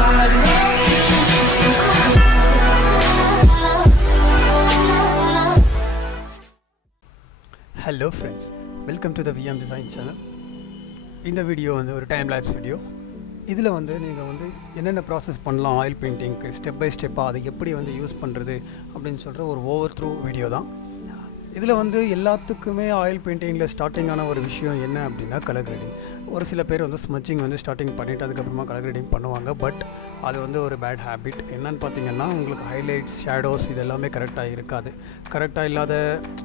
Hello friends, welcome to the VM Design channel. இந்த video வந்து ஒரு டைம் லேப்ஸ் வீடியோ. இதில் வந்து நீங்கள் வந்து என்னென்ன ப்ராசஸ் பண்ணலாம் ஆயில் பெயிண்டிங்க்கு ஸ்டெப் பை ஸ்டெப்பாக அதை எப்படி வந்து யூஸ் பண்ணுறது அப்படின்னு சொல்கிற ஒரு ஓவர் த்ரூ வீடியோ தான். இதில் வந்து எல்லாத்துக்குமே ஆயில் பெயிண்டிங்கில் ஸ்டார்டிங்கான ஒரு விஷயம் என்ன அப்படின்னா கலர் கிரேடிங். ஒரு சில பேர் வந்து ஸ்மட்சிங் வந்து ஸ்டார்டிங் பண்ணிவிட்டு அதுக்கப்புறமா கலர் கிரேடிங் பண்ணுவாங்க. பட் அது வந்து ஒரு பேட் ஹேபிட். என்னென்னு பார்த்தீங்கன்னா உங்களுக்கு ஹைலைட்ஸ் ஷேடோஸ் இது எல்லாமே கரெக்டாக இருக்காது. கரெக்டாக இல்லாத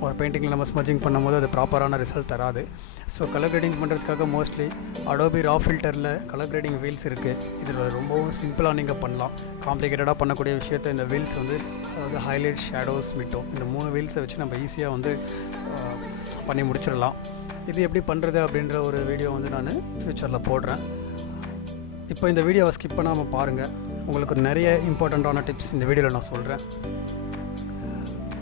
ஒரு பெயிண்டிங்கில் நம்ம ஸ்மட்சிங் பண்ணும்போது அது ப்ராப்பரான ரிசல்ட் தராது. ஸோ கலர் கிரேடிங் பண்ணுறதுக்காக மோஸ்ட்லி அடோபி ரா ஃபில்டரில் கலர் கிரேடிங் வீல்ஸ் இருக்குது. இதில் ரொம்பவும் சிம்பிளாக நீங்கள் பண்ணலாம். காம்ப்ளிகேட்டடாக பண்ணக்கூடிய விஷயத்தை இந்த வீல்ஸ் வந்து அதாவது ஹைலைட் ஷேடோஸ் மிட்டோம் இந்த 3 வீல்ஸை வச்சு நம்ம ஈஸியாக வந்து பண்ணி முடிச்சிடலாம். இது எப்படி பண்ணுறது அப்படின்ற ஒரு வீடியோ வந்து நான் ஃப்யூச்சரில் போடுறேன். இப்போ இந்த வீடியோவை ஸ்கிப் பண்ணாமல் பாருங்கள். உங்களுக்கு நிறைய இம்பார்ட்டண்ட்டான டிப்ஸ் இந்த வீடியோவில் நான் சொல்கிறேன்.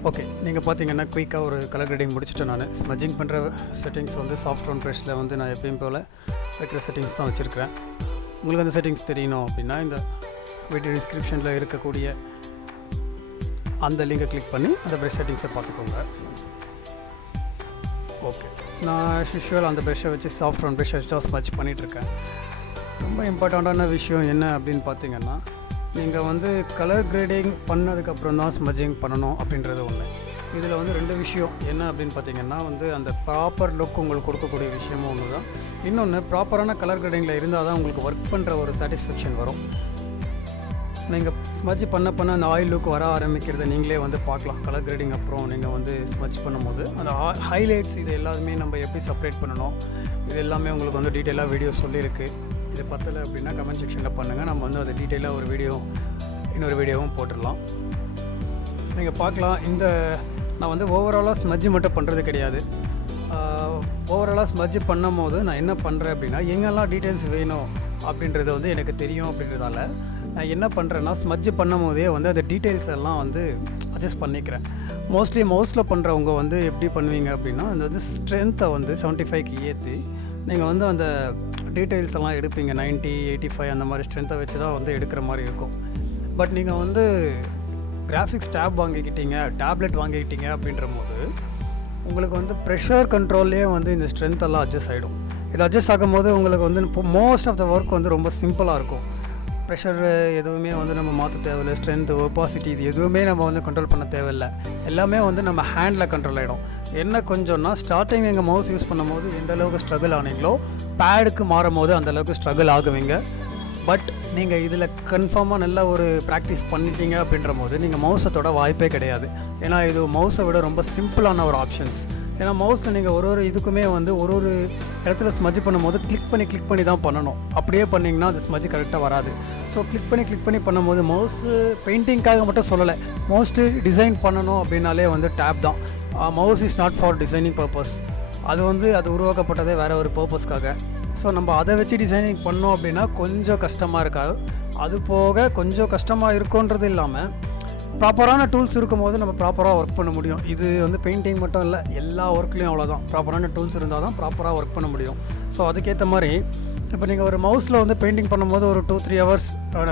ஓகே, நீங்கள் பார்த்தீங்கன்னா குயிக்காக ஒரு கலர் கிரேடிங் முடிச்சுட்டு நான் ஸ்மட்சிங் பண்ணுற செட்டிங்ஸ் வந்து சாஃப்ட் ஒன் ப்ரெஷ்ஷில் வந்து நான் எப்பயும் போல் வைக்கிற செட்டிங்ஸ் தான் வச்சுருக்கிறேன். உங்களுக்கு அந்த செட்டிங்ஸ் தெரியணும் அப்படின்னா இந்த வீடியோ டிஸ்கிரிப்ஷனில் இருக்கக்கூடிய அந்த லிங்கை கிளிக் பண்ணி அந்த ப்ரெஷ் செட்டிங்ஸை பார்த்துக்கோங்க. ஓகே, நான் யூஷுவல் அந்த ப்ரெஷ்ஷை வச்சு சாஃப்ட் ஒன் ப்ரெஷ்ஷை வச்சு தான் ஸ்மட்ச் பண்ணிகிட்ருக்கேன். ரொம்ப இம்பார்ட்டண்ட்டான விஷயம் என்ன அப்படின்னு பார்த்தீங்கன்னா நீங்கள் வந்து கலர் கிரேடிங் பண்ணதுக்கப்புறம் தான் ஸ்மட்சிங் பண்ணணும் அப்படின்றது ஒன்று. இதில் வந்து 2 விஷயம் என்ன அப்படின்னு பார்த்தீங்கன்னா வந்து அந்த ப்ராப்பர் லுக் உங்களுக்கு கொடுக்கக்கூடிய விஷயமும் ஒன்று தான். இன்னொன்று ப்ராப்பரான கலர் கிரேடிங்கில் இருந்தால் தான் உங்களுக்கு ஒர்க் பண்ணுற ஒரு சாட்டிஸ்ஃபேக்ஷன் வரும். நீங்கள் ஸ்மட்ச் பண்ண அந்த ஆயில் லுக் வர ஆரம்பிக்கிறத நீங்களே வந்து பார்க்கலாம். கலர் கிரேடிங் அப்புறம் நீங்கள் வந்து ஸ்மட்ச் பண்ணும்போது அந்த ஹைலைட்ஸ் இது எல்லாமே நம்ம எப்படி செப்பரேட் பண்ணணும் இது எல்லாமே உங்களுக்கு வந்து டீட்டெயிலாக வீடியோ சொல்லியிருக்கு. இது பத்தலை அப்படின்னா கமெண்ட் செக்ஷனில் பண்ணுங்கள். நம்ம வந்து அதை டீட்டெயிலாக ஒரு இன்னொரு வீடியோவும் போட்டுடலாம். நீங்கள் பார்க்கலாம். இந்த நான் வந்து ஓவராலாக ஸ்மட்ஜ் மட்டும் பண்ணுறது கிடையாது. ஓவராலாக ஸ்மட்ஜ் பண்ணும் போது நான் என்ன பண்ணுறேன் அப்படின்னா எங்கெல்லாம் டீட்டெயில்ஸ் வேணும் அப்படின்றது வந்து எனக்கு தெரியும். அப்படின்றதால நான் என்ன பண்ணுறேன்னா ஸ்மட்ஜ் பண்ணும் போதே வந்து அந்த டீட்டெயில்ஸ் எல்லாம் வந்து அட்ஜஸ்ட் பண்ணிக்கிறேன். மோஸ்ட்லி மவுஸில் பண்ணுறவங்க வந்து எப்படி பண்ணுவீங்க அப்படின்னா அந்த வந்து ஸ்ட்ரென்த்தை வந்து 75க்கு ஏற்றி நீங்கள் வந்து அந்த டீட்டெயில்ஸ் எல்லாம் எடுப்பீங்க. 90, 85 அந்த மாதிரி ஸ்ட்ரென்த்தை வச்சு தான் வந்து எடுக்கிற மாதிரி இருக்கும். பட் நீங்கள் வந்து கிராஃபிக்ஸ் டேப்லெட் வாங்கிக்கிட்டீங்க அப்படின்ற போது உங்களுக்கு வந்து ப்ரெஷர் கண்ட்ரோல்லே வந்து இந்த ஸ்ட்ரென்த்தெல்லாம் அட்ஜஸ்ட் ஆகிடும். இது அட்ஜஸ்ட் ஆகும்போது உங்களுக்கு வந்து மோஸ்ட் ஆஃப் த ஒர்க் வந்து ரொம்ப சிம்பிளாக இருக்கும். ப்ரெஷர் எதுவுமே வந்து நம்ம மாற்ற தேவையில்லை. ஸ்ட்ரென்த்து ஒப்பாசிட்டி இது எதுவுமே நம்ம வந்து கண்ட்ரோல் பண்ண தேவையில்லை. எல்லாமே வந்து நம்ம ஹேண்டில் கண்ட்ரோல் ஆகிடும். என்ன கொஞ்சம்னா ஸ்டார்டிங் நீங்கள் மவுஸ் யூஸ் பண்ணும் போது எந்த அளவுக்கு ஸ்ட்ரகிள் ஆனீங்களோ பேடுக்கு மாறும் போது அந்தளவுக்கு ஸ்ட்ரகிள் ஆகுவீங்க. பட் நீங்கள் இதில் கன்ஃபார்மாக நல்ல ஒரு ப்ராக்டிஸ் பண்ணிட்டீங்க அப்படின்ற போது நீங்கள் மவுஸை தொட வாய்ப்பே கிடையாது. ஏன்னா இது மவுஸை விட ரொம்ப சிம்பிளான ஒரு ஆப்ஷன்ஸ். ஏன்னா மவுஸில் நீங்கள் ஒரு இதுக்குமே வந்து ஒரு இடத்துல ஸ்மட்ஜ் பண்ணும்போது கிளிக் பண்ணி தான் பண்ணணும். அப்படியே பண்ணிங்கன்னா அது ஸ்மட்ஜ் கரெக்டாக வராது. ஸோ கிளிக் பண்ணி பண்ணும்போது மவுஸு பெயிண்டிங்காக மட்டும் சொல்லலை, மோஸ்ட்லி டிசைன் பண்ணணும் அப்படின்னாலே வந்து டேப் தான். Mouse is not for designing purpose. அது உருவாக்கப்பட்டதே வேறு ஒரு பர்பஸ்க்காக. ஸோ நம்ம அதை வச்சு டிசைனிங் பண்ணோம் அப்படின்னா கொஞ்சம் கஷ்டமாக இருக்காது. அது போக கொஞ்சம் கஷ்டமாக இருக்குன்றது இல்லாமல் ப்ராப்பரான டூல்ஸ் இருக்கும்போது நம்ம ப்ராப்பராக ஒர்க் பண்ண முடியும். இது வந்து பெயிண்டிங் மட்டும் இல்லை, எல்லா ஒர்க்லேயும் அவ்வளோதான். ப்ராப்பரான டூல்ஸ் இருந்தால் தான் ப்ராப்பராக ஒர்க் பண்ண முடியும். ஸோ அதுக்கேற்ற மாதிரி இப்போ நீங்கள் ஒரு மவுஸில் வந்து பெயிண்டிங் பண்ணும்போது ஒரு 2-3 ஹவர்ஸ்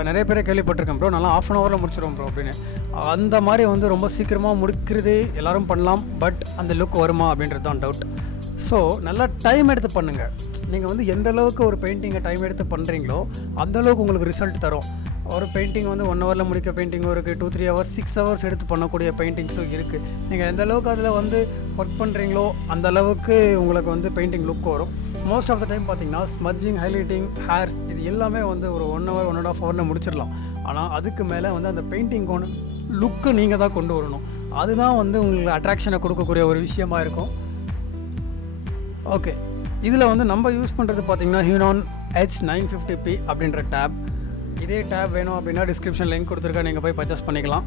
நிறைய பேரை கேள்விப்பட்டிருக்கேன் ப்ரோ, நல்லா ½ ஹவரில் முடிச்சிடுவோம் ப்ரோ அப்படின்னு. அந்த மாதிரி வந்து ரொம்ப சீக்கிரமாக முடிக்கிறது எல்லோரும் பண்ணலாம். பட் அந்த லுக் வருமா அப்படின்றது தான் டவுட். ஸோ நல்லா டைம் எடுத்து பண்ணுங்கள். நீங்கள் வந்து எந்த அளவுக்கு ஒரு பெயிண்டிங்கை டைம் எடுத்து பண்ணுறீங்களோ அந்தளவுக்கு உங்களுக்கு ரிசல்ட் தரும். ஒரு பெயிண்டிங் வந்து 1 ஹவரில் முடிக்க பெயிண்டிங்கும் இருக்குது, 2-3 ஹவர்ஸ் 6 ஹவர்ஸ் எடுத்து பண்ணக்கூடிய பெயிண்டிங்ஸும் இருக்குது. நீங்கள் எந்த அளவுக்கு அதில் வந்து ஒர்க் பண்ணுறீங்களோ அந்த அளவுக்கு உங்களுக்கு வந்து பெயிண்டிங் லுக் வரும். மோஸ்ட் ஆஃப் த டைம் பார்த்தீங்கன்னா ஸ்மட்ஜிங், ஹைலைட்டிங், ஹேர்ஸ் இது எல்லாமே வந்து ஒரு 1 ஹவர் 1.5 ஹவரில் முடிச்சிடலாம். ஆனால் அதுக்கு மேலே வந்து அந்த பெயிண்டிங் லுக்கு நீங்கள் தான் கொண்டு வரணும். அதுதான் வந்து உங்களுக்கு அட்ராக்ஷனை கொடுக்கக்கூடிய ஒரு விஷயமா இருக்கும். ஓகே, இதில் வந்து நம்ம யூஸ் பண்ணுறது பார்த்திங்கன்னா ஹியூனான் H950p அப்படின்ற டேப். இதே டேப் வேணும் அப்படின்னா டிஸ்கிரிப்ஷன் லிங்க் கொடுத்துருக்கேன், நீங்கள் போய் பர்ச்சேஸ் பண்ணிக்கலாம்.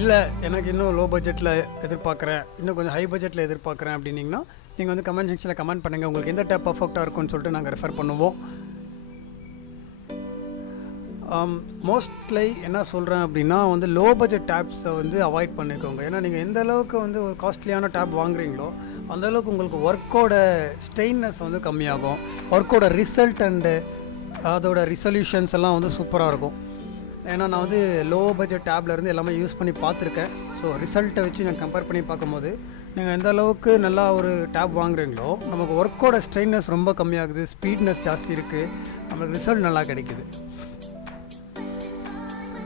இல்லை எனக்கு இன்னும் லோ பட்ஜெட்டில் எதிர்பார்க்குறேன், இன்னும் கொஞ்சம் ஹை பட்ஜெட்டில் எதிர்பார்க்குறேன் அப்படின்னிங்கன்னா நீங்கள் வந்து கமெண்ட் செக்ஷனில் கமெண்ட் பண்ணுங்கள். உங்களுக்கு எந்த டேப் பர்ஃபெக்டாக இருக்கும்னு சொல்லிட்டு நாங்கள் ரெஃபர் பண்ணுவோம். மோஸ்ட்லி என்ன சொல்கிறேன் அப்படின்னா வந்து லோ பட்ஜெட் டேப்ஸை வந்து அவாய்ட் பண்ணிக்கோங்க. ஏன்னா நீங்கள் எந்த அளவுக்கு வந்து ஒரு காஸ்ட்லியான டேப் வாங்குறீங்களோ அந்தளவுக்கு உங்களுக்கு ஒர்க்கோட ஸ்ட்ரெயின்னஸ் வந்து கம்மியாகும். ஒர்க்கோட ரிசல்ட் அண்டு அதோட ரிசல்யூஷன்ஸ் எல்லாம் வந்து சூப்பராக இருக்கும். ஏன்னா நான் வந்து லோ பட்ஜெட் டேப்லேருந்து எல்லாமே யூஸ் பண்ணி பார்த்துருக்கேன். ஸோ ரிசல்ட்டை வச்சு நான் கம்பேர் பண்ணி பார்க்கும்போது நீங்கள் எந்த அளவுக்கு நல்லா ஒரு டேப் வாங்குறீங்களோ நமக்கு ஒர்க்கோட ஸ்ட்ரெயின்னஸ் ரொம்ப கம்மியாகுது, ஸ்பீட்னஸ் ஜாஸ்தி இருக்குது, நம்மளுக்கு ரிசல்ட் நல்லா கிடைக்குது.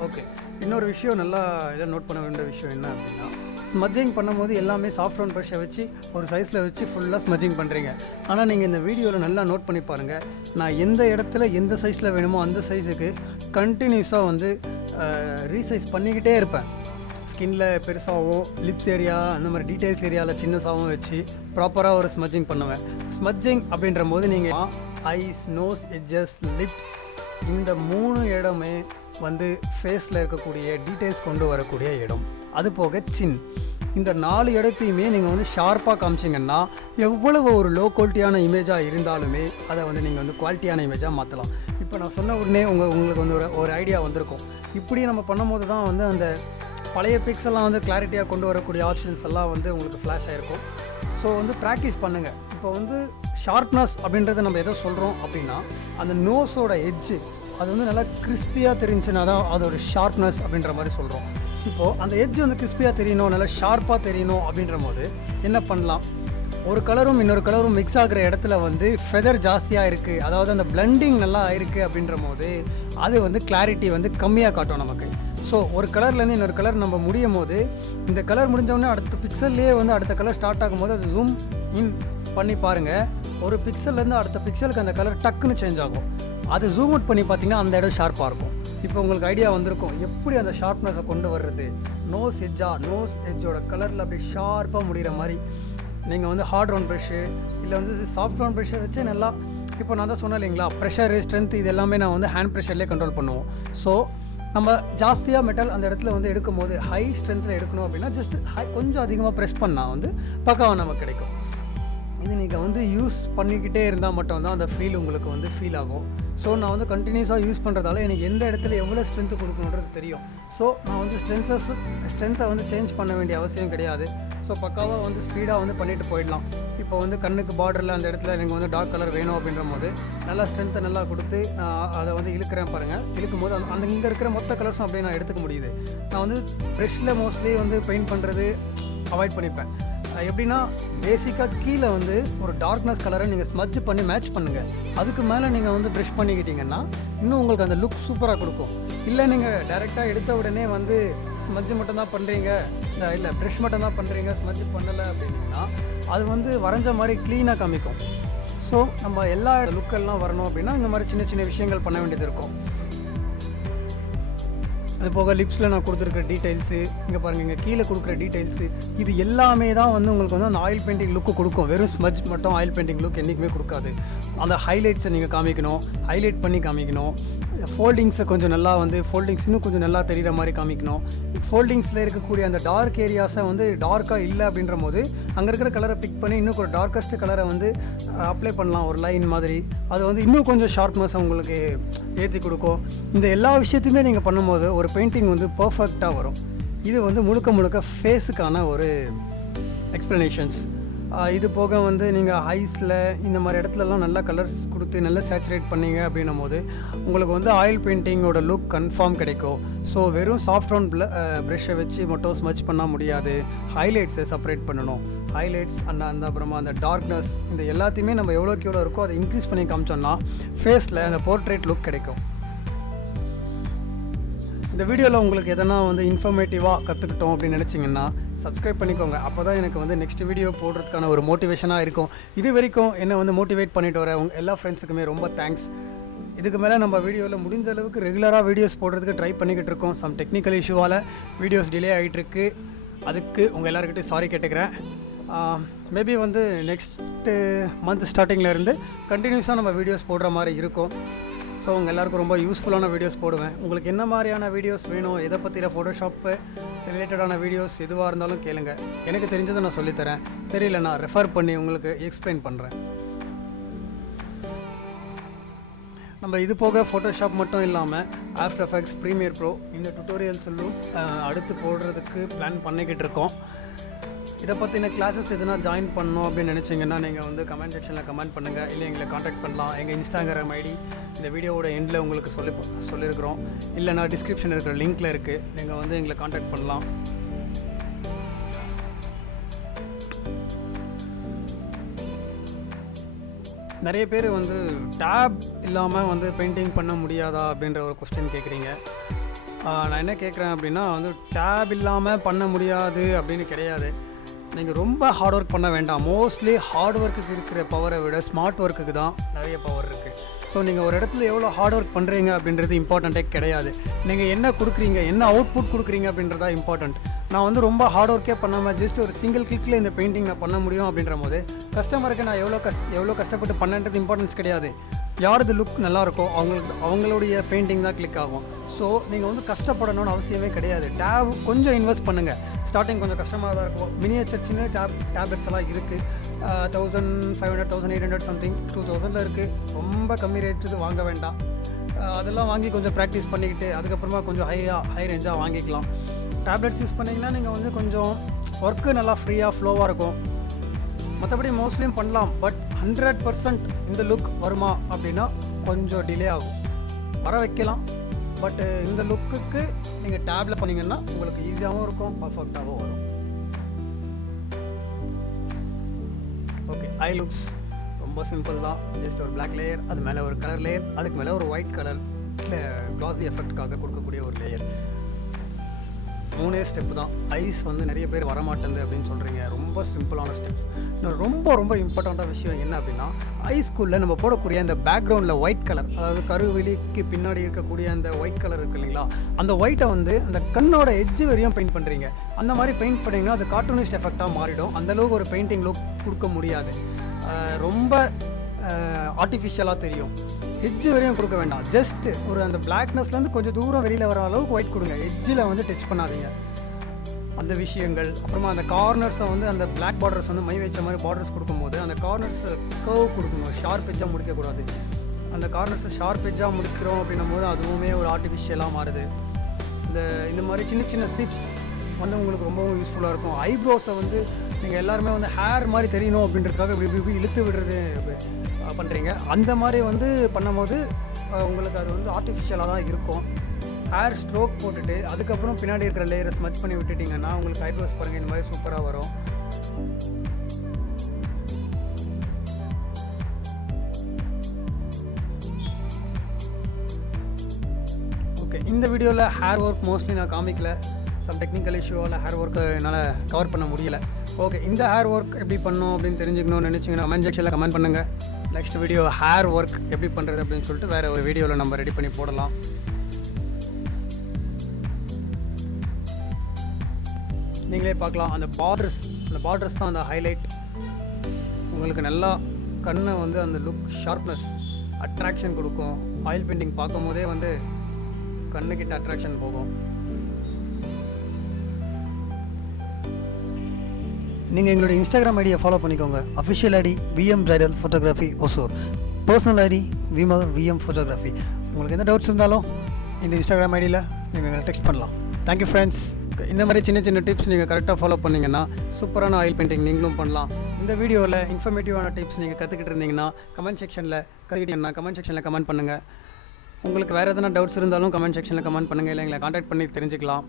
ஓகே, இன்னொரு விஷயம் நல்லா இதை நோட் பண்ண வேண்டிய விஷயம் என்ன அப்படின்னா, ஸ்மஜ்ஜிங் பண்ணும்போது எல்லாமே சாஃப்ட் ரவுண்ட் ப்ரஷ்ஷை வச்சு ஒரு சைஸில் வச்சு ஃபுல்லாக ஸ்மஜ்ஜிங் பண்ணுறீங்க. ஆனால் நீங்கள் இந்த வீடியோவில் நல்லா நோட் பண்ணி பாருங்கள், நான் எந்த இடத்துல எந்த சைஸில் வேணுமோ அந்த சைஸுக்கு கண்டினியூஸாக வந்து ரீசைஸ் பண்ணிக்கிட்டே இருப்பேன். ஸ்கின்ல பெருசாகவும், லிப்ஸ் ஏரியா அந்த மாதிரி டீட்டெயில்ஸ் ஏரியாவில் சின்னசாகவும் வச்சு ப்ராப்பராக ஒரு ஸ்மஜ்ஜிங் பண்ணுவேன். ஸ்மஜ்ஜிங் அப்படின்ற போது நீங்கள் ஐஸ், நோஸ், எட்ஜஸ், லிப்ஸ் இந்த 3 இடமே வந்து ஃபேஸில் இருக்கக்கூடிய டீட்டெயில்ஸ் கொண்டு வரக்கூடிய இடம். அது போக சின், இந்த 4 இடத்தையுமே நீங்கள் வந்து ஷார்ப்பாக காமிச்சிங்கன்னா எவ்வளவு ஒரு லோ குவாலிட்டியான இமேஜாக இருந்தாலுமே அதை வந்து நீங்கள் வந்து குவாலிட்டியான இமேஜாக மாற்றலாம். இப்போ நான் சொன்ன உடனே உங்களுக்கு வந்து ஒரு ஐடியா வந்திருக்கும். இப்படி நம்ம பண்ணும்போது தான் வந்து அந்த பழைய பிக்ஸெல்லாம் வந்து கிளாரிட்டியாக கொண்டு வரக்கூடிய ஆப்ஷன்ஸ் எல்லாம் வந்து உங்களுக்கு ஃப்ளாஷ் ஆகிருக்கும். ஸோ வந்து ப்ராக்டிஸ் பண்ணுங்கள். இப்போ வந்து ஷார்ப்னஸ் அப்படின்றத நம்ம எதை சொல்கிறோம் அப்படின்னா, அந்த நோஸோட எட்ஜு அது வந்து நல்லா கிறிஸ்பியாக தெரிஞ்சுன்னா தான் அது ஒரு ஷார்ப்னஸ் அப்படின்ற மாதிரி சொல்கிறோம். இப்போது அந்த எட்ஜ் வந்து கிறிஸ்பியாக தெரியணும், நல்லா ஷார்ப்பாக தெரியணும் அப்படின்ற போது என்ன பண்ணலாம், ஒரு கலரும் இன்னொரு கலரும் மிக்ஸ் ஆகிற இடத்துல வந்து ஃபெதர் ஜாஸ்தியாக இருக்குது, அதாவது அந்த பிளண்டிங் நல்லா ஆயிருக்கு அப்படின்ற போது அது வந்து கிளாரிட்டி வந்து கம்மியாக காட்டும் நமக்கு. ஸோ ஒரு கலர்லேருந்து இன்னொரு கலர் நம்ம முடியும் போது இந்த கலர் முடிஞ்சோடனே அடுத்த பிக்சல்லையே வந்து அடுத்த கலர் ஸ்டார்ட் ஆகும்போது அது ஜூம் இன் பண்ணி பாருங்கள், ஒரு பிக்சல்லேருந்து அடுத்த பிக்சலுக்கு அந்த கலர் டக்குன்னு சேஞ்ச் ஆகும். அது ஜூம் அவுட் பண்ணி பார்த்தீங்கன்னா அந்த இடம் ஷார்ப்பாக இருக்கும். இப்போ உங்களுக்கு ஐடியா வந்திருக்கும் எப்படி அந்த ஷார்ப்னஸை கொண்டு வர்றது. நோஸ் எட்ஜோட கலரில் அப்படியே ஷார்ப்பாக முடிகிற மாதிரி நீங்கள் வந்து ஹார்ட் ரவுண்ட் ப்ரெஷ்ஷு இல்லை வந்து சாஃப்ட் ரவுண்ட் ப்ரெஷ்ஷை வச்சு நல்லா, இப்போ நான் தான் சொன்னேன் இல்லைங்களா, ப்ரெஷரு, ஸ்ட்ரென்த் இது எல்லாமே நான் வந்து ஹேண்ட் ப்ரெஷர்லேயே கண்ட்ரோல் பண்ணுவோம். ஸோ நம்ம ஜாஸ்தியாக மெட்டல் அந்த இடத்துல வந்து எடுக்கும் போது ஹை ஸ்ட்ரென்த்தில் எடுக்கணும் அப்படின்னா ஜஸ்ட் கொஞ்சம் அதிகமாக ப்ரெஸ் பண்ணால் வந்து பக்காவாக நமக்கு கிடைக்கும். இது நீங்கள் வந்து யூஸ் பண்ணிக்கிட்டே இருந்தால் மட்டும்தான் அந்த ஃபீல் உங்களுக்கு வந்து ஃபீல் ஆகும். ஸோ நான் வந்து கண்டினியூஸாக யூஸ் பண்ணுறதால எனக்கு எந்த இடத்துல எவ்வளோ ஸ்ட்ரென்த்து கொடுக்கணுன்றது தெரியும். ஸோ நான் வந்து ஸ்ட்ரென்த்தை வந்து சேஞ்ச் பண்ண வேண்டிய அவசியம் கிடையாது. ஸோ பக்காவாக வந்து ஸ்பீடாக வந்து பண்ணிவிட்டு போயிடலாம். இப்போ வந்து கண்ணுக்கு பார்டரில் அந்த இடத்துல எனக்கு வந்து டார்க் கலர் வேணும் அப்படின்ற போது நல்லா ஸ்ட்ரென்த்தை நல்லா கொடுத்து நான் அதை வந்து இழுக்கிறேன் பாருங்கள். இழுக்கும் போது அந்த இங்கே இருக்கிற மொத்த கலர்ஸும் அப்படியே நான் எடுத்துக்க முடியுது. நான் வந்து ப்ரெஷ்ஷில் மோஸ்ட்லி வந்து பெயிண்ட் பண்ணுறது அவாய்ட் பண்ணிப்பேன். எப்படின்னா பேசிக்காக கீழே வந்து ஒரு டார்க்னஸ் கலரை நீங்கள் ஸ்மட்ச் பண்ணி மேட்ச் பண்ணுங்கள். அதுக்கு மேலே நீங்கள் வந்து ப்ரெஷ் பண்ணிக்கிட்டிங்கன்னா இன்னும் உங்களுக்கு அந்த லுக் சூப்பராக கொடுக்கும். இல்லை நீங்கள் டைரெக்டாக எடுத்த உடனே வந்து ஸ்மட்ச் மட்டும்தான் பண்ணுறீங்க, இல்லை ப்ரெஷ் மட்டும்தான் பண்ணுறீங்க, ஸ்மட்ச் பண்ணலை அப்படின்னா அது வந்து வரைஞ்ச மாதிரி க்ளீனாக காமிக்கும். ஸோ நம்ம எல்லா லுக்கெல்லாம் வரணும் அப்படின்னா இந்த மாதிரி சின்ன சின்ன விஷயங்கள் பண்ண வேண்டியது இருக்கும். அது போக லிப்ஸில் நான் கொடுத்துருக்குற டீட்டெயில்ஸு, இங்கே பாருங்கள், இங்கே கீழே கொடுக்குற டீட்டெயில்ஸு, இது எல்லாமே தான் வந்து உங்களுக்கு வந்து அந்த ஆயில் பெயிண்டிங் லுக்கு கொடுக்கும். வெறும் ஸ்மட்ச் மட்டும் ஆயில் பெயிண்டிங் லுக் என்றைக்குமே கொடுக்காது. அந்த ஹைலைட்ஸை நீங்கள் காமிக்கணும், ஹைலைட் பண்ணி காமிக்கணும். ஃபோல்டிங்ஸை கொஞ்சம் நல்லா வந்து ஃபோல்டிங்ஸ் இன்னும் கொஞ்சம் நல்லா தெரிகிற மாதிரி காமிக்கணும். ஃபோல்டிங்ஸில் இருக்கக்கூடிய அந்த டார்க் ஏரியாஸை வந்து டார்க்காக இல்லை அப்படின்ற போது அங்கே இருக்கிற கலரை பிக் பண்ணி இன்னும் ஒரு டார்க்கஸ்ட் கலரை வந்து அப்ளை பண்ணலாம், ஒரு லைன் மாதிரி. அது வந்து இன்னும் கொஞ்சம் ஷார்ப்னஸ் உங்களுக்கு ஏற்றி கொடுக்கும். இந்த எல்லா விஷயத்தையுமே நீங்கள் பண்ணும்போது ஒரு பெயிண்டிங் வந்து பர்ஃபெக்டாக வரும். இது வந்து முழுக்க ஃபேஸுக்கான ஒரு எக்ஸ்ப்ளனேஷன்ஸ். இது போக வந்து நீங்கள் ஐஸில் இந்த மாதிரி இடத்துலலாம் நல்லா கலர்ஸ் கொடுத்து நல்லா சேச்சுரேட் பண்ணிங்க அப்படின்னும் போது உங்களுக்கு வந்து ஆயில் பெயிண்டிங்கோட லுக் கன்ஃபார்ம் கிடைக்கும். ஸோ வெறும் சாஃப்ட் ரவுண்ட் ப்ரெஷ்ஷை வச்சு மட்டும் ஸ்மட்ச் பண்ண முடியாது, ஹைலைட்ஸை செப்பரேட் பண்ணணும். ஹைலைட்ஸ் அந்த அப்புறமா அந்த டார்க்னஸ் இந்த எல்லாத்தையுமே நம்ம எவ்வளோக்கு எவ்வளோ இருக்கோ அதை இன்க்ரீஸ் பண்ணி காமிச்சோம்னா ஃபேஸில் அந்த போர்ட்ரேட் லுக் கிடைக்கும். இந்த வீடியோவில் உங்களுக்கு எதனா வந்து இன்ஃபர்மேட்டிவாக கற்றுக்கிட்டோம் அப்படின்னு நினச்சிங்கன்னா சப்ஸ்கிரைப் பண்ணிக்கோங்க. அப்போ தான் எனக்கு வந்து நெக்ஸ்ட் வீடியோ போடுறதுக்கான ஒரு மோட்டிவேஷனாக இருக்கும். இது வரைக்கும் என்னை வந்து மோட்டிவேட் பண்ணிட்டு வர எல்லா ஃப்ரெண்ட்ஸுக்குமே ரொம்ப தேங்க்ஸ். இதுக்கு மேலே நம்ம வீடியோவில் முடிஞ்ச அளவுக்கு ரெகுலராக வீடியோஸ் போடுறதுக்கு ட்ரை பண்ணிக்கிட்டு இருக்கோம். சம் டெக்னிக்கல் இஷ்யூவால் வீடியோஸ் டிலே ஆகிட்டுருக்கு. அதுக்கு உங்கள் எல்லாருக்கிட்டையும் சாரி கேட்டுக்கிறேன். மேபி வந்து நெக்ஸ்ட்டு மந்த் ஸ்டார்டிங்கில் கண்டினியூஸாக நம்ம வீடியோஸ் போடுற மாதிரி இருக்கும். ஸோ உங்கள் எல்லாருக்கும் ரொம்ப யூஸ்ஃபுல்லான வீடியோஸ் போடுவேன். உங்களுக்கு என்ன மாதிரியான வீடியோஸ் வேணும், எதை பற்றின ஃபோட்டோஷாப்பு ரிலேட்டடான வீடியோஸ் எதுவாக இருந்தாலும் கேளுங்க. எனக்கு தெரிஞ்சதை நான் சொல்லித்தரேன், தெரியல நான் ரெஃபர் பண்ணி உங்களுக்கு எக்ஸ்பிளைன் பண்ணுறேன். நம்ம இது போக ஃபோட்டோஷாப் மட்டும் இல்லாமல் ஆஃப்டர் எஃபெக்ட்ஸ், ப்ரீமியர் ப்ரோ இந்த டுட்டோரியல்ஸ் எல்லாம் அடுத்து போடுறதுக்கு பிளான் பண்ணிக்கிட்டு இருக்கோம். இதை பற்றின கிளாஸஸ் எதுனா ஜாயின் பண்ணணும் அப்படின்னு நினச்சிங்கன்னா நீங்கள் வந்து கமெண்ட் செக்ஷனில் கமெண்ட் பண்ணுங்கள், இல்லை எங்களை காண்டாக்ட் பண்ணலாம். எங்கள் இன்ஸ்டாகிராம் ஐடி இந்த வீடியோவோட எண்டில் உங்களுக்கு சொல்லியிருக்கிறோம், இல்லைனா டிஸ்கிரிப்ஷன் இருக்கிற லிங்க்கில் இருக்குது, நீங்கள் வந்து எங்களை காண்டாக்ட் பண்ணலாம். நிறைய பேர் வந்து டேப் இல்லாமல் வந்து பெயிண்டிங் பண்ண முடியாதா அப்படின்ற ஒரு கொஸ்டின் கேட்குறீங்க. நான் என்ன கேட்குறேன் அப்படின்னா வந்து டேப் இல்லாமல் பண்ண முடியாது அப்படின்னு கிடையாது. நீங்கள் ரொம்ப ஹார்ட் ஒர்க் பண்ண வேண்டாம். மோஸ்ட்லி ஹார்ட் ஒர்க்குக்கு இருக்கிற பவரை விட ஸ்மார்ட் ஒர்க்குக்கு தான் நிறைய பவர் இருக்குது. ஸோ நீங்கள் ஒரு இடத்துல எவ்வளோ ஹார்ட் ஒர்க் பண்ணுறீங்க அப்படின்றது இம்பார்ட்டண்ட்டே கிடையாது. நீங்கள் என்ன கொடுக்குறீங்க, என்ன அவுட்புட் கொடுக்குறீங்க அப்படின்றதா இம்பார்ட்டண்ட். நான் வந்து ரொம்ப ஹார்ட் ஒர்க்கே பண்ணாமல் ஜஸ்ட் ஒரு சிங்கிள் கிளிக்கில் இந்த பெயிண்டிங் நான் பண்ண முடியும் அப்படின்ற போது கஸ்டமருக்கு நான் எவ்வளோ கஷ்டப்பட்டு பண்ணன்றது இம்பார்ட்டன்ஸ் கிடையாது. யாரது லுக் நல்லாயிருக்கோ அவங்களுடைய பெயிண்டிங் தான் கிளிக் ஆகும். ஸோ நீங்கள் வந்து கஷ்டப்படணும்னு அவசியமே கிடையாது. டேப் கொஞ்சம் இன்வெஸ்ட் பண்ணுங்கள். ஸ்டார்டிங் கொஞ்சம் கஷ்டமாக தான் இருக்கும். மினியேச்சர்ஸ்னு டேப்லெட்ஸ் எல்லாம் இருக்குது. 1500 1800 சம்திங் 2000 இருக்குது. ரொம்ப கம்மி ரேட்டு வாங்க வேண்டாம். அதெல்லாம் வாங்கி கொஞ்சம் ப்ராக்டிஸ் பண்ணிக்கிட்டு அதுக்கப்புறமா கொஞ்சம் ஹை ரேஞ்சாக வாங்கிக்கலாம். டேப்லெட்ஸ் யூஸ் பண்ணிங்கன்னா நீங்கள் வந்து கொஞ்சம் ஒர்க்கு நல்லா ஃப்ரீயாக ஃப்ளோவாக இருக்கும். மற்றபடி மோஸ்ட்லியும் பண்ணலாம். பட் 100% இந்த லுக் வருமா அப்படின்னா கொஞ்சம் டிலே ஆகும். வர வைக்கலாம். பட் இந்த லுக்குக்கு நீங்கள் டேப்ல பண்ணிங்கன்னா உங்களுக்கு ஈஸியாகவும் இருக்கும், பர்ஃபெக்டாகவும் வரும். ஓகே, ஐ லுக்ஸ் ரொம்ப சிம்பிள் தான். ஜஸ்ட் ஒரு பிளாக் லேயர், அது மேலே ஒரு கலர் லேயர், அதுக்கு மேலே ஒரு ஒயிட் கலர் க்ளாஸி எஃபெக்ட்டுக்காக கொடுக்கக்கூடிய ஒரு லேயர். 3 ஸ்டெப்பு தான். ஐஸ் வந்து நிறைய பேர் வரமாட்டேங்குது அப்படின்னு சொல்கிறீங்க. ரொம்ப சிம்பிளான ஸ்டெப்ஸ். இன்னும் ரொம்ப ரொம்ப இம்பார்ட்டண்ட்டான விஷயம் என்ன அப்படின்னா, ஐஸ்குள்ளே நம்ம போடக்கூடிய அந்த பேக்ரவுண்டில் ஒயிட் கலர், அதாவது கருவிழிக்கு பின்னாடி இருக்கக்கூடிய அந்த ஒயிட் கலர் இருக்குது இல்லைங்களா, அந்த ஒயிட்டை வந்து அந்த கண்ணோட எட்ஜு வரையும் பெயிண்ட் பண்ணுறீங்க. அந்த மாதிரி பெயிண்ட் பண்ணிங்கன்னா அது கார்ட்டூனிஸ்ட் எஃபெக்டாக மாறிடும். அந்தளவுக்கு ஒரு பெயிண்டிங் லுக் கொடுக்க முடியாது. ரொம்ப ஆர்டிஃபிஷியலாக தெரியும். எட்ஜு வரையும் கொடுக்க வேண்டாம். ஜஸ்ட் ஒரு அந்த பிளாக்னஸ்லேருந்து கொஞ்சம் தூரம் வெளியில் வர அளவுக்கு ஒயிட் கொடுங்க. எட்ஜில் வந்து டச் பண்ணாதீங்க. அந்த விஷயங்கள். அப்புறமா அந்த கார்னர்ஸை வந்து அந்த பிளாக் பார்டர்ஸ் வந்து மை வச்ச மாதிரி பார்டர்ஸ் கொடுக்கும்போது அந்த கார்னர்ஸ் கர்வ் கொடுக்கணும். ஷார்ப் எட்ஜாக முடிக்கக்கூடாது. அந்த கார்னர்ஸை ஷார்ப் எட்ஜாக முடிக்கிறோம் அப்படின்னும் போது அதுவுமே ஒரு ஆர்டிஃபிஷியலாக மாறுது. இந்த மாதிரி சின்ன சின்ன டிப்ஸ் வந்து உங்களுக்கு ரொம்பவும் யூஸ்ஃபுல்லாக இருக்கும். ஐப்ரோஸை வந்து நீங்கள் எல்லாருமே வந்து ஹேர் மாதிரி தெரியணும் அப்படின்றதுக்காக இப்படி இழுத்து விடுறது பண்ணுறீங்க. அந்த மாதிரி வந்து பண்ணும்போது உங்களுக்கு அது வந்து ஆர்டிஃபிஷியலாக தான் இருக்கும். ஹேர் ஸ்ட்ரோக் போட்டுட்டு அதுக்கப்புறம் பின்னாடி இருக்கிற லேயரை ஸ்மச் பண்ணி விட்டுட்டிங்கன்னா உங்களுக்கு ஐப்ரோஸ் பாருங்கள் இந்த மாதிரி சூப்பராக வரும். ஓகே, இந்த வீடியோவில் ஹேர் ஒர்க் மோஸ்ட்லி நான் காமிக்கல. சம் டெக்னிக்கல் இஷ்யூவால் ஹேர் ஒர்க்கு என்னால் கவர் பண்ண முடியல. ஓகே, இந்த ஹேர் ஒர்க் எப்படி பண்ணணும் அப்படின்னு தெரிஞ்சுக்கணும்னு நினச்சிங்கன்னா கமெண்ட் செக்ஷனில் கமெண்ட் பண்ணுங்கள். நெக்ஸ்ட் வீடியோ ஹேர் ஒர்க் எப்படி பண்ணுறது அப்படின்னு சொல்லிட்டு வேறு ஒரு வீடியோவில் நம்ம ரெடி பண்ணி போடலாம். நீங்களே பார்க்கலாம். அந்த பார்டர்ஸ் தான் அந்த ஹைலைட். உங்களுக்கு நல்லா கண்ணை வந்து அந்த லுக் ஷார்ப்னஸ் அட்ராக்ஷன் கொடுக்கும். ஆயில் பெயிண்டிங் பார்க்கும் போதே வந்து கண்ணுக்கிட்ட அட்ராக்ஷன் போகும். நீங்கள் எங்களுடைய இன்ஸ்டாகிராம் ஐடியை ஃபாலோ பண்ணிக்கோங்க. Official ID VM bridal photography Hosur, personal ID Vimal VM photography. உங்களுக்கு எந்த டவுட்ஸ் இருந்தாலும் இந்த இன்ஸ்டாகிராம் ஐடியில் நீங்கள் எங்களை டெக்ஸ்ட் பண்ணலாம். Thank you friends. இந்த மாதிரி சின்ன சின்ன டிப்ஸ் நீங்கள் கரெக்டாக ஃபாலோ பண்ணிங்கன்னா சூப்பரான ஆயில் பெயிண்டிங் நீங்களும் பண்ணலாம். இந்த வீடியோவில் இன்ஃபர்மேட்டிவான டிப்ஸ் நீங்கள் கற்றுக்கிட்டு இருந்தீங்கன்னா கமெண்ட் செக்ஷனில் கமெண்ட் பண்ணுங்கள். உங்களுக்கு வேறு எதனா டவுட்ஸ் இருந்தாலும் கமெண்ட் செக்ஷனில் கமெண்ட் பண்ணுங்கள், இல்லை எங்களை காண்டாக்ட் பண்ணி தெரிஞ்சுக்கலாம்.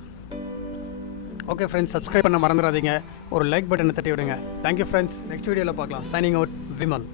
ஓகே ஃப்ரெண்ட்ஸ், சப்ஸ்கிரைப் பண்ண மறந்துடாதீங்க. ஒரு லைக் பட்டனை தட்டி விடுங்க. Thank you friends. நெக்ஸ்ட் வீடியோவில் பார்க்கலாம். Signing out, Vimal.